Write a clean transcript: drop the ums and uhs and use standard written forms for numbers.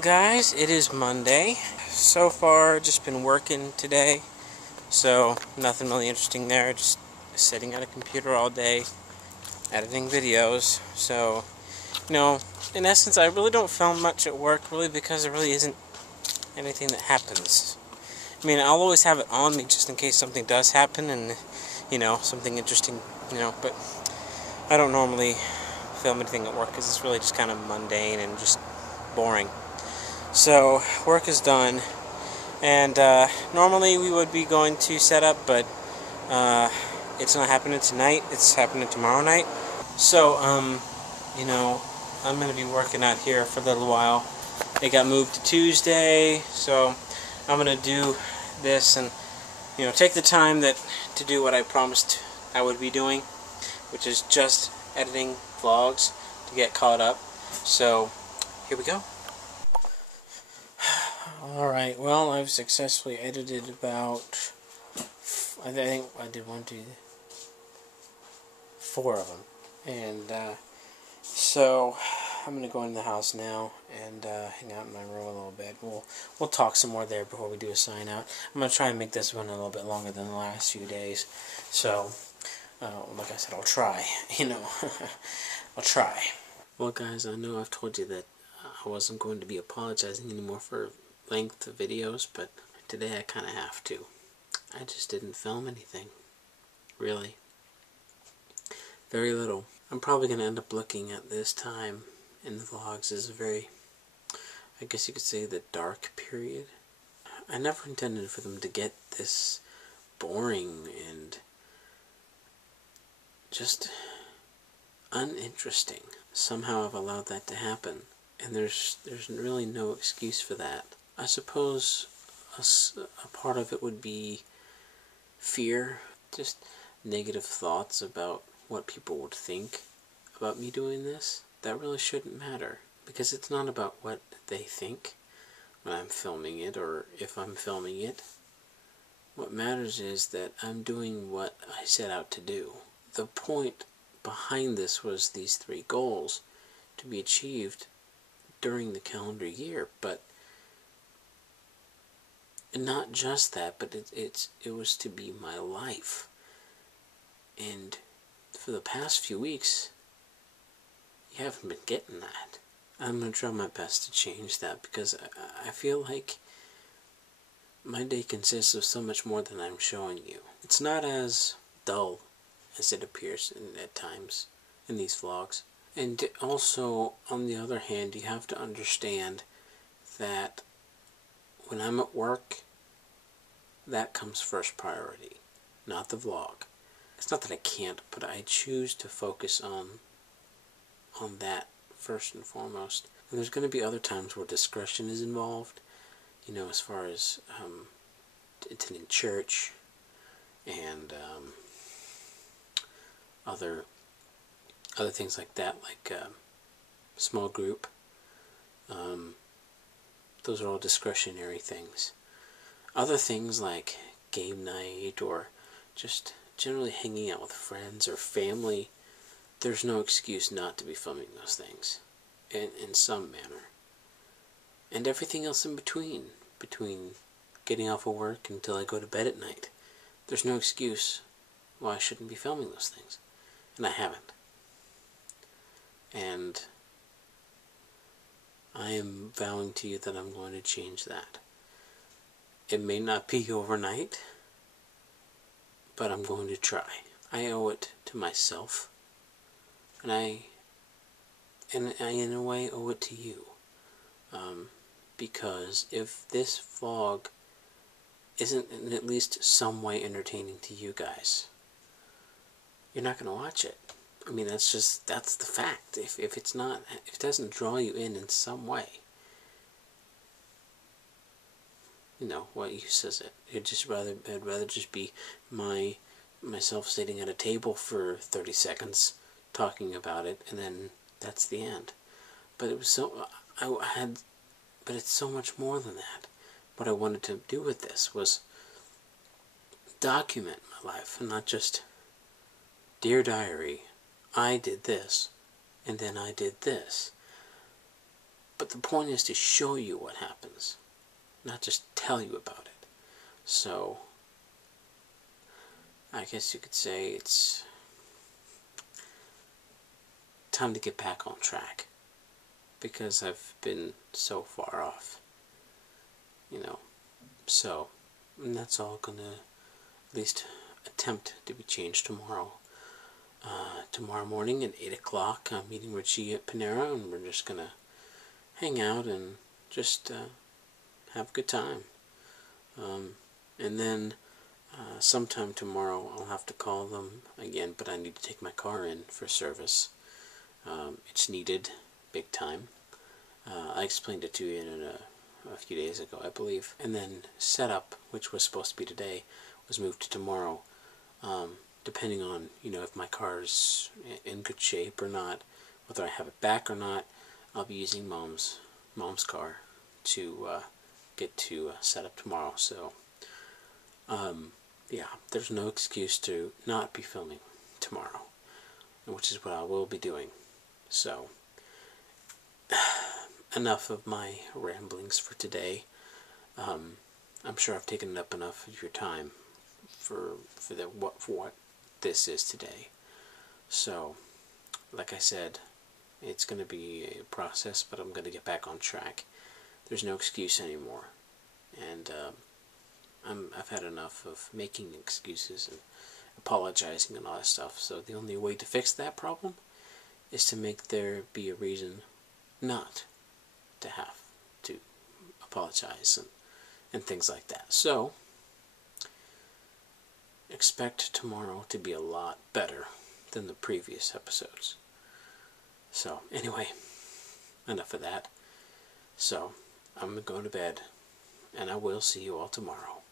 Well guys, it is Monday. So far just been working today, so nothing really interesting there, just sitting at a computer all day editing videos. So, in essence I really don't film much at work, really, because there really isn't anything that happens. I mean, I'll always have it on me just in case something does happen and, something interesting, but I don't normally film anything at work because it's really just kind of mundane and just boring. So, work is done, and normally we would be going to set up, but it's not happening tonight, it's happening tomorrow night. So, I'm going to be working out here for a little while. It got moved to Tuesday, so I'm going to do this and, take the time to do what I promised I would be doing, which is just editing vlogs to get caught up. So, here we go. Alright, well, I've successfully edited about, I think I did 4 of them. And, so, I'm going to go into the house now and hang out in my room a little bit. We'll talk some more there before we do a sign out. I'm going to try and make this one a little bit longer than the last few days. So, like I said, I'll try, I'll try. Well guys, I know I've told you that I wasn't going to be apologizing anymore for length of videos, but today I kind of have to. I just didn't film anything. Really. Very little. I'm probably going to end up looking at this time in the vlogs as a very, I guess you could say, the dark period. I never intended for them to get this boring and just uninteresting. Somehow I've allowed that to happen, and there's really no excuse for that. I suppose a part of it would be fear, just negative thoughts about what people would think about me doing this. That really shouldn't matter, because it's not about what they think when I'm filming it or if I'm filming it. What matters is that I'm doing what I set out to do. The point behind this was these 3 goals to be achieved during the calendar year, but not just that, but it was to be my life. And for the past few weeks, you haven't been getting that. I'm going to try my best to change that, because I feel like my day consists of so much more than I'm showing you. It's not as dull as it appears at times in these vlogs. And also, on the other hand, you have to understand that when I'm at work, that comes first priority, not the vlog. It's not that I can't, but I choose to focus on that first and foremost. And there's going to be other times where discretion is involved, as far as attending church and other things like that, like small group. Those are all discretionary things. Other things like game night or just generally hanging out with friends or family, there's no excuse not to be filming those things in some manner. And everything else in between getting off of work until I go to bed at night, there's no excuse why I shouldn't be filming those things. And I haven't. And I am vowing to you that I'm going to change that. It may not be overnight, but I'm going to try. I owe it to myself, and I in a way owe it to you, because if this vlog isn't in at least some way entertaining to you guys, you're not going to watch it. I mean, that's the fact. If it doesn't draw you in some way, what use is it? I'd rather just be myself sitting at a table for 30 seconds talking about it, and then that's the end. But it's so much more than that. What I wanted to do with this was document my life, and not just, dear diary, I did this, and then I did this. But the point is to show you what happens, not just tell you about it. So, I guess you could say it's time to get back on track, because I've been so far off, So, and that's all gonna at least attempt to be changed tomorrow. Tomorrow morning at 8 o'clock, I'm meeting Richie at Panera, and we're just gonna hang out and just have a good time. And then sometime tomorrow I'll have to call them again, but I need to take my car in for service. It's needed big time. I explained it to you in a few days ago, I believe. And then setup, which was supposed to be today, was moved to tomorrow. Depending on, if my car's in good shape or not, whether I have it back or not, I'll be using Mom's car to get to set up tomorrow. So, yeah, there's no excuse to not be filming tomorrow, which is what I will be doing. So, enough of my ramblings for today. I'm sure I've taken up enough of your time for what this is today. So, like I said, it's going to be a process, but I'm going to get back on track. There's no excuse anymore, and I've had enough of making excuses and apologizing and all that stuff. So the only way to fix that problem is to make there be a reason not to have to apologize and things like that. So, expect tomorrow to be a lot better than the previous episodes. So, anyway, enough of that. So, I'm going to go to bed, and I will see you all tomorrow.